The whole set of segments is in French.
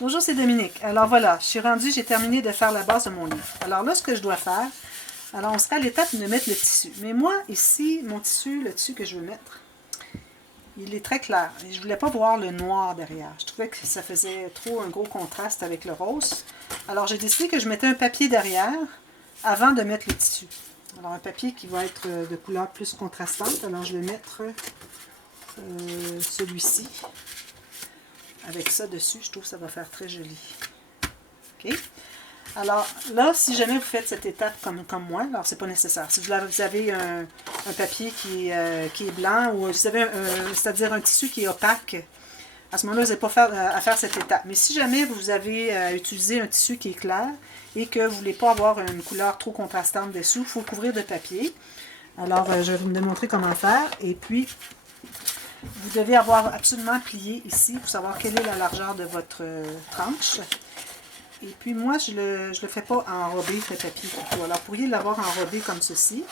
Bonjour, c'est Dominique. Alors voilà, je suis rendue, j'ai terminé de faire la base de mon livre. Alors là, ce que je dois faire, alors on sera à l'étape de mettre le tissu. Mais moi, ici, mon tissu, le tissu que je veux mettre, il est très clair. Et je ne voulais pas voir le noir derrière. Je trouvais que ça faisait trop un gros contraste avec le rose. Alors j'ai décidé que je mettais un papier derrière avant de mettre le tissu. Alors un papier qui va être de couleur plus contrastante. Alors je vais mettre celui-ci. Avec ça dessus, je trouve que ça va faire très joli. OK? Alors là, si jamais vous faites cette étape comme moi, alors c'est pas nécessaire. Si vous avez un papier qui est blanc ou vous avez c'est-à-dire un tissu qui est opaque, à ce moment-là, vous n'avez pas à faire cette étape. Mais si jamais vous avez utilisé un tissu qui est clair et que vous ne voulez pas avoir une couleur trop contrastante dessous, il faut le couvrir de papier. Alors, je vais vous démontrer comment faire. Et puis, vous devez avoir absolument plié ici pour savoir quelle est la largeur de votre tranche. Et puis moi, je le fais pas enrobé, le papier. Alors, vous pourriez l'avoir enrobé comme ceci.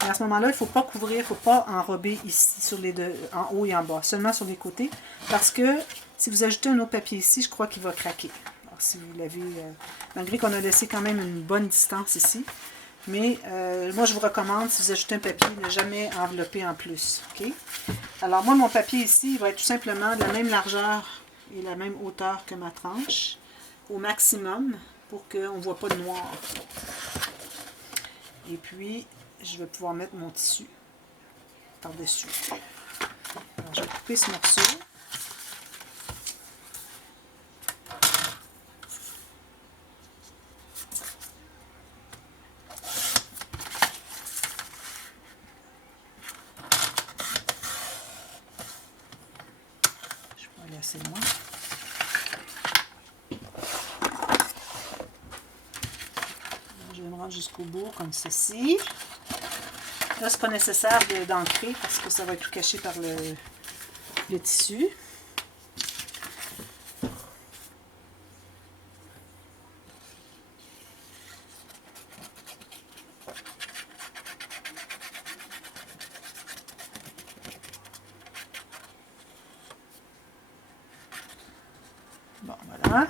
Mais à ce moment-là, il ne faut pas couvrir, il ne faut pas enrober ici, sur les deux, en haut et en bas, seulement sur les côtés. Parce que si vous ajoutez un autre papier ici, je crois qu'il va craquer. Alors, si vous l'avez, malgré qu'on a laissé quand même une bonne distance ici. Mais moi, je vous recommande, si vous ajoutez un papier, ne jamais envelopper en plus. Okay? Alors moi, mon papier ici, il va être tout simplement de la même largeur et la même hauteur que ma tranche, au maximum, pour qu'on ne voit pas de noir. Et puis, je vais pouvoir mettre mon tissu par-dessus. Alors, je vais couper ce morceau. Je vais laisser loin. Je vais me rendre jusqu'au bout comme ceci. Là, c'est pas nécessaire d'ancrer parce que ça va être tout caché par le tissu. Bon, voilà.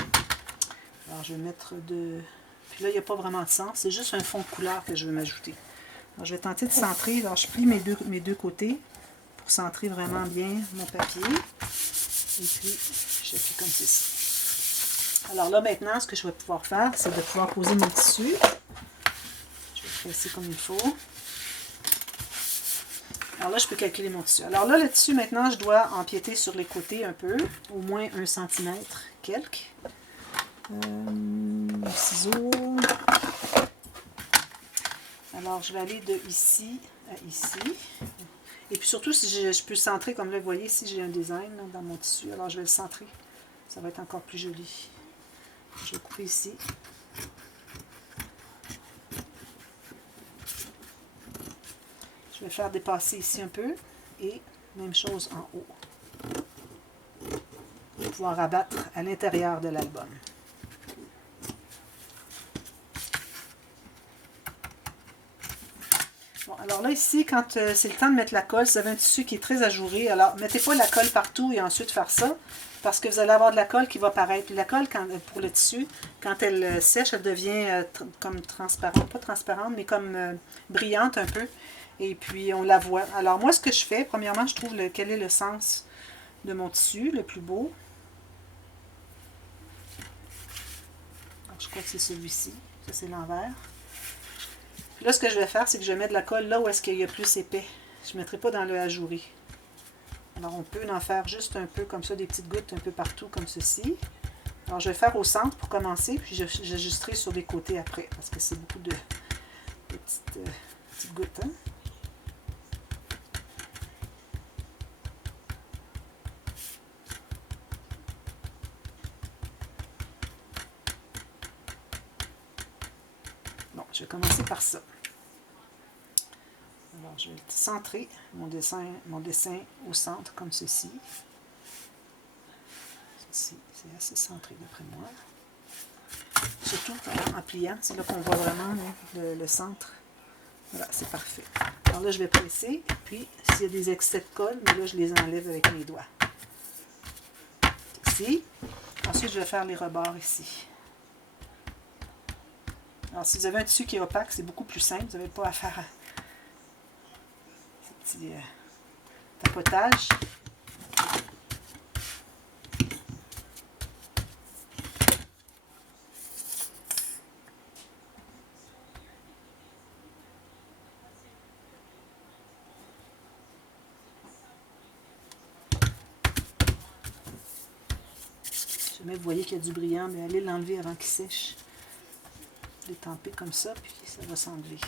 Alors, je vais mettre de... Puis là, il n'y a pas vraiment de centre. C'est juste un fond de couleur que je veux m'ajouter. Alors, je vais tenter de centrer. Alors, je plie mes deux côtés pour centrer vraiment bien mon papier. Et puis, je fais comme ceci. Alors là, maintenant, ce que je vais pouvoir faire, c'est de pouvoir poser mon tissu. Je vais presser comme il faut. Alors là, je peux calculer mon tissu. Alors là, le tissu, maintenant, je dois empiéter sur les côtés un peu, au moins 1 cm quelques. Ciseaux. Alors, je vais aller de ici à ici. Et puis surtout, si je peux centrer, comme là, vous voyez, ici, j'ai un design là, dans mon tissu. Alors, je vais le centrer. Ça va être encore plus joli. Je vais couper ici. Je vais faire dépasser ici un peu. Et même chose en haut. Pour pouvoir rabattre à l'intérieur de l'album. Bon, alors là, ici, quand c'est le temps de mettre la colle, vous avez un tissu qui est très ajouré. Alors, mettez pas la colle partout et ensuite faire ça, parce que vous allez avoir de la colle qui va paraître. La colle, pour le tissu, quand elle sèche, elle devient comme transparente, pas transparente, mais comme brillante un peu. Et puis, on la voit. Alors, moi, ce que je fais, premièrement, je trouve quel est le sens de mon tissu, le plus beau. Alors, je crois que c'est celui-ci. Ça, c'est l'envers. Puis là, ce que je vais faire, c'est que je vais mettre de la colle là où est-ce qu'il y a plus épais. Je ne mettrai pas dans le ajouré. Alors, on peut en faire juste un peu comme ça, des petites gouttes un peu partout, comme ceci. Alors, je vais faire au centre pour commencer, puis j'ajusterai sur les côtés après, parce que c'est beaucoup de petites gouttes. Hein? Bon, je vais commencer par ça. Alors, je vais centrer mon dessin au centre, comme ceci. Ceci, c'est assez centré d'après moi. Surtout en pliant, c'est là qu'on voit vraiment le centre. Voilà, c'est parfait. Alors là, je vais presser, puis s'il y a des excès de colle, mais là, je les enlève avec mes doigts. Ici. Ensuite, je vais faire les rebords ici. Alors, si vous avez un tissu qui est opaque, c'est beaucoup plus simple. Vous n'avez pas à faire ce petit tapotage. Si jamais vous voyez qu'il y a du brillant, mais allez l'enlever avant qu'il sèche. L'étamper comme ça, puis ça va s'enlever.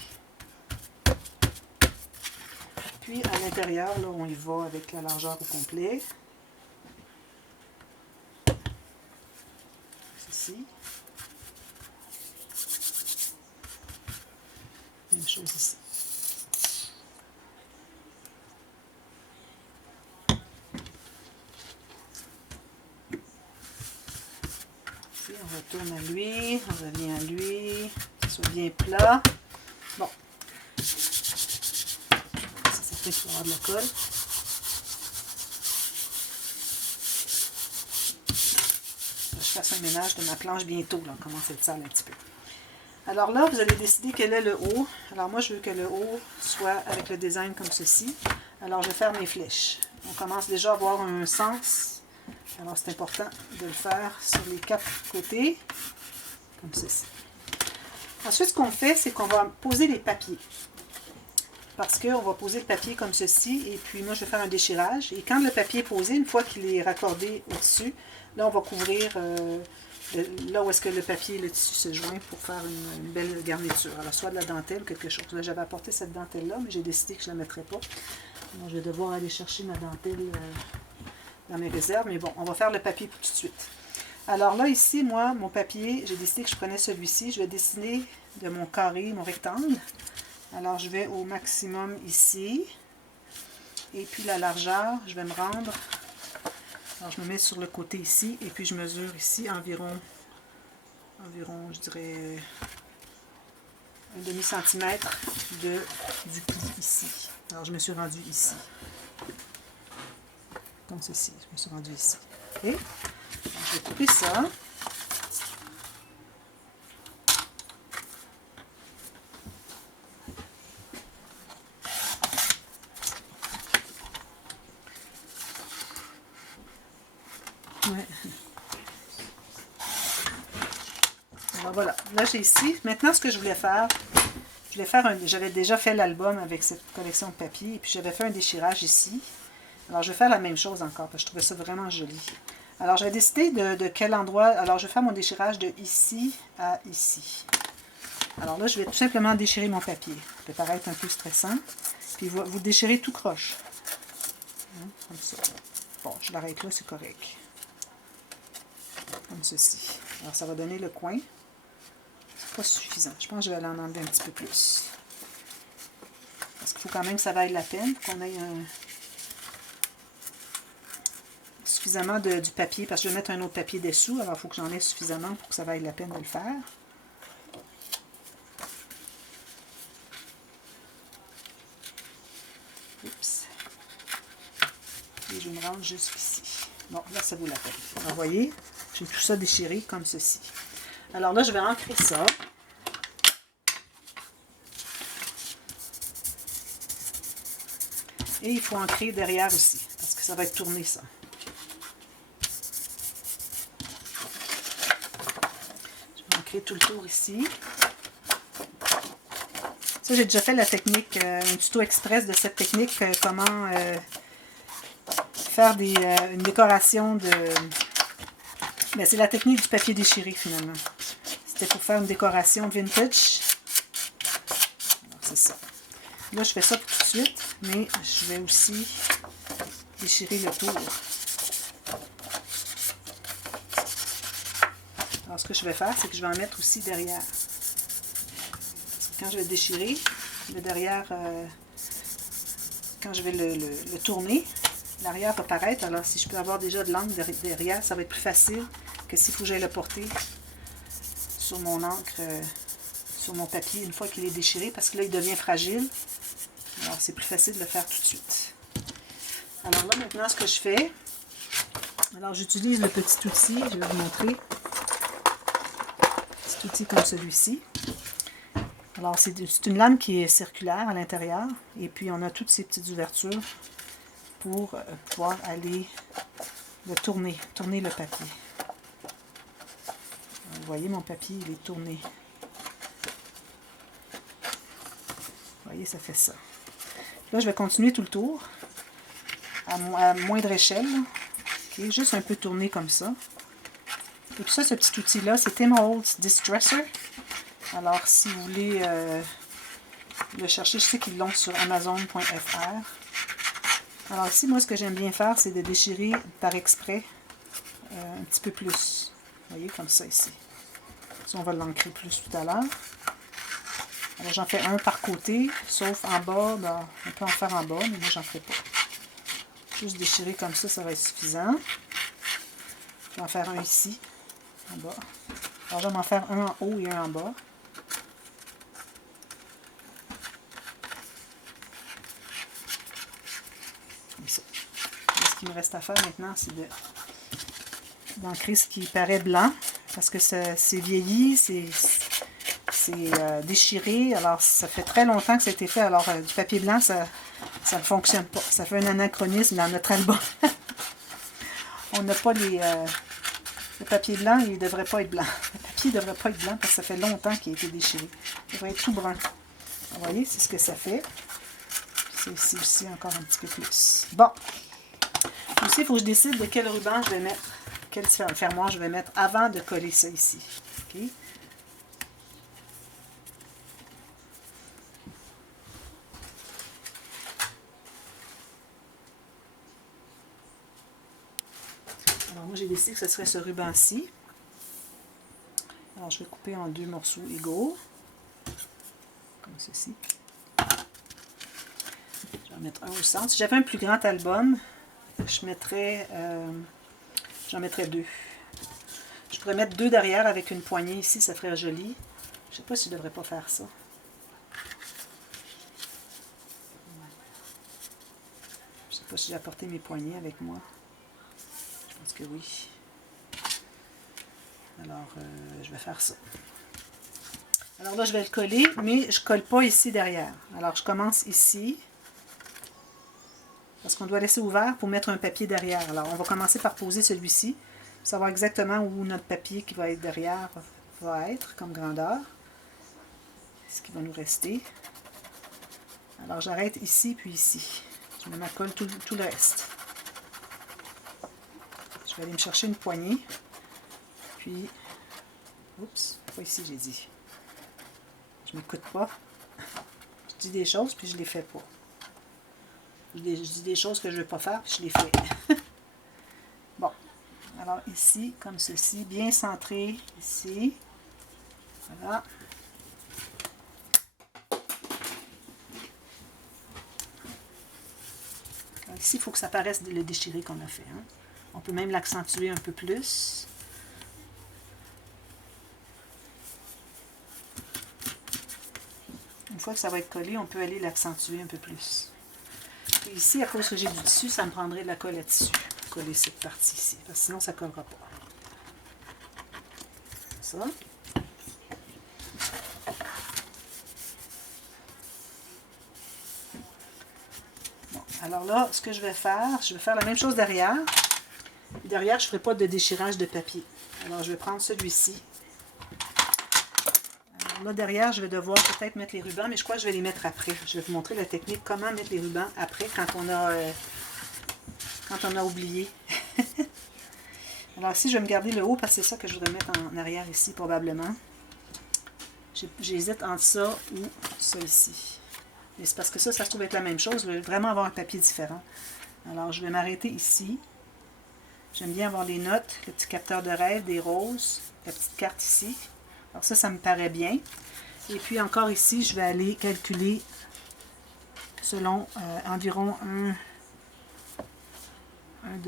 Puis à l'intérieur, là, on y va avec la largeur au complet. Ici. Même chose ici. Ici, on retourne à lui, on revient à lui, que ce soit bien plat. Bon. C'est certain qu'il va y avoir de la colle. Je fasse un ménage de ma planche bientôt, là, on commence à être sale un petit peu. Alors là, vous allez décider quel est le haut. Alors moi, je veux que le haut soit avec le design comme ceci. Alors je vais faire mes flèches. On commence déjà à avoir un sens. Alors c'est important de le faire sur les 4 côtés, comme ceci. Ensuite, ce qu'on fait, c'est qu'on va poser les papiers. Parce qu'on va poser le papier comme ceci, et puis moi je vais faire un déchirage. Et quand le papier est posé, une fois qu'il est raccordé au-dessus, là on va couvrir là où est-ce que le papier et le tissu se joignent pour faire une belle garniture. Alors soit de la dentelle, quelque chose. Là j'avais apporté cette dentelle-là, mais j'ai décidé que je ne la mettrais pas. Moi je vais devoir aller chercher ma dentelle dans mes réserves, mais bon, on va faire le papier tout de suite. Alors là ici, moi, mon papier, j'ai décidé que je prenais celui-ci. Je vais dessiner de mon carré, mon rectangle. Alors, je vais au maximum ici. Et puis, la largeur, je vais me rendre. Alors, je me mets sur le côté ici. Et puis, je mesure ici environ je dirais, un demi-centimètre du pli ici. Alors, je me suis rendue ici. Comme ceci. Je me suis rendue ici. OK? Donc, je vais couper ça. Ouais. Alors voilà, là j'ai ici. Maintenant ce que je voulais faire j'avais déjà fait l'album avec cette collection de papier et puis j'avais fait un déchirage ici. Alors je vais faire la même chose encore parce que je trouvais ça vraiment joli. Alors je vais décider de quel endroit, alors je vais faire mon déchirage de ici à ici. Alors là je vais tout simplement déchirer mon papier. Ça peut paraître un peu stressant. Puis vous déchirez tout croche. Hein, comme ça. Bon, je l'arrête là, c'est correct. Comme ceci. Alors ça va donner le coin. C'est pas suffisant. Je pense que je vais aller en enlever un petit peu plus. Parce qu'il faut quand même que ça vaille la peine, qu'on ait suffisamment du papier, parce que je vais mettre un autre papier dessous, alors il faut que j'en ai suffisamment pour que ça vaille la peine de le faire. Oups. Et je me rends jusqu'ici. Bon, là, ça vaut la peine. Alors, vous voyez, j'ai tout ça déchiré comme ceci. Alors là, je vais ancrer ça. Et il faut ancrer derrière aussi, parce que ça va être tourné, ça. Je vais ancrer tout le tour ici. Ça, j'ai déjà fait la technique, un tuto express de cette technique, comment faire une décoration de... Mais c'est la technique du papier déchiré, finalement. C'était pour faire une décoration vintage. C'est ça. Là, je fais ça tout de suite, mais je vais aussi déchirer le tour. Alors, ce que je vais faire, c'est que je vais en mettre aussi derrière. Quand je vais déchirer, le derrière, quand je vais le tourner, l'arrière va paraître. Alors, si je peux avoir déjà de l'encre derrière, ça va être plus facile que s'il faut que j'aille le porter sur mon encre, sur mon papier, une fois qu'il est déchiré, parce que là, il devient fragile. Alors, c'est plus facile de le faire tout de suite. Alors là, maintenant, ce que je fais, Alors, j'utilise le petit outil, je vais vous montrer. Petit outil comme celui-ci. Alors, c'est une lame qui est circulaire à l'intérieur. Et puis, on a toutes ces petites ouvertures pour pouvoir aller le tourner le papier. Vous voyez, mon papier, il est tourné. Vous voyez, ça fait ça. Là, je vais continuer tout le tour à moindre échelle. Okay, juste un peu tourné comme ça. Et puis ça, ce petit outil-là, c'est Tim Holtz Distresser. Alors, si vous voulez le chercher, je sais qu'ils l'ont sur Amazon.fr. Alors ici, moi, ce que j'aime bien faire, c'est de déchirer par exprès un petit peu plus. Vous voyez, comme ça ici. Ça, on va l'ancrer plus tout à l'heure. Alors, j'en fais un par côté, sauf en bas. Ben, on peut en faire en bas, mais moi, j'en ferai pas. Juste déchirer comme ça va être suffisant. Je vais en faire un ici, en bas. Alors, je vais m'en faire un en haut et un en bas. Comme ça. Et ce qu'il me reste à faire maintenant, c'est d'ancrer ce qui paraît blanc, parce que c'est vieilli, c'est déchiré. Alors, ça fait très longtemps que ça a été fait. Alors, du papier blanc, ça ne fonctionne pas. Ça fait un anachronisme dans notre album. On n'a pas les... le papier blanc, il ne devrait pas être blanc. Le papier ne devrait pas être blanc parce que ça fait longtemps qu'il a été déchiré. Il devrait être tout brun. Vous voyez, c'est ce que ça fait. C'est ici aussi encore un petit peu plus. Bon. Aussi, il faut que je décide de quel ruban je vais mettre, quel fermoir je vais mettre avant de coller ça ici. OK? Alors, moi, j'ai décidé que ce serait ce ruban-ci. Alors, je vais couper en 2 morceaux égaux. Comme ceci. Je vais en mettre un au centre. Si j'avais un plus grand album, j'en mettrais 2. Je pourrais mettre 2 derrière avec une poignée ici, ça ferait joli. Je ne sais pas si je ne devrais pas faire ça. Je ne sais pas si j'ai apporté mes poignées avec moi. Je pense que oui. Alors, je vais faire ça. Alors là, je vais le coller, mais je ne colle pas ici derrière. Alors, je commence ici. Parce qu'on doit laisser ouvert pour mettre un papier derrière. Alors, on va commencer par poser celui-ci. Pour savoir exactement où notre papier qui va être derrière va être, comme grandeur. Ce qui va nous rester. Alors, j'arrête ici, puis ici. Je me colle tout le reste. Je vais aller me chercher une poignée. Puis, oups, pas ici, j'ai dit. Je ne m'écoute pas. Je dis des choses, puis je les fais pas. Je dis des choses que je ne veux pas faire, puis je les fais. Bon. Alors ici, comme ceci, bien centré ici. Voilà. Alors, ici, il faut que ça paraisse le déchiré qu'on a fait. Hein. On peut même l'accentuer un peu plus. Une fois que ça va être collé, on peut aller l'accentuer un peu plus. Et ici, à cause que j'ai du tissu, ça me prendrait de la colle à tissu pour coller cette partie ici, parce que sinon ça ne collera pas. Ça. Bon, alors là, ce que je vais faire la même chose derrière. Et derrière, je ne ferai pas de déchirage de papier. Alors, je vais prendre celui-ci. Là, derrière, je vais devoir peut-être mettre les rubans, mais je crois que je vais les mettre après. Je vais vous montrer la technique, comment mettre les rubans après, quand on a oublié. Alors ici, je vais me garder le haut, parce que c'est ça que je voudrais mettre en arrière ici, probablement. J'hésite entre ça ou celle-ci. Mais c'est parce que ça se trouve être la même chose. Je veux vraiment avoir un papier différent. Alors, je vais m'arrêter ici. J'aime bien avoir les notes, le petit capteur de rêve, des roses, la petite carte ici. Alors ça me paraît bien. Et puis encore ici, je vais aller calculer selon environ un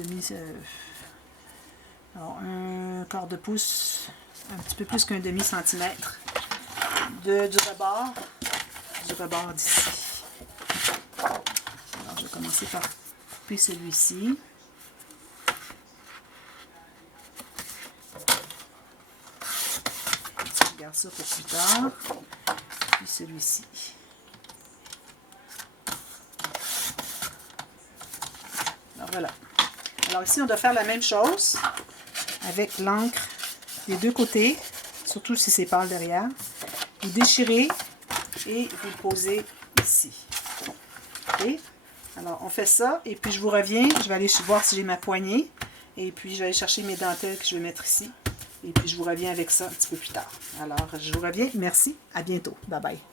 quart de pouce, un petit peu plus qu'un demi-centimètre du rebord d'ici. Alors je vais commencer par couper celui-ci. garde ça pour plus tard. Puis celui-ci. Alors voilà. Alors ici, on doit faire la même chose avec l'encre des deux côtés, surtout si c'est pâle derrière. Vous déchirez et vous le posez ici. OK? Alors, on fait ça, et puis je vous reviens. Je vais aller voir si j'ai ma poignée. Et puis, je vais aller chercher mes dentelles que je vais mettre ici. Et puis, je vous reviens avec ça un petit peu plus tard. Alors, je vous reviens. Merci. À bientôt. Bye bye.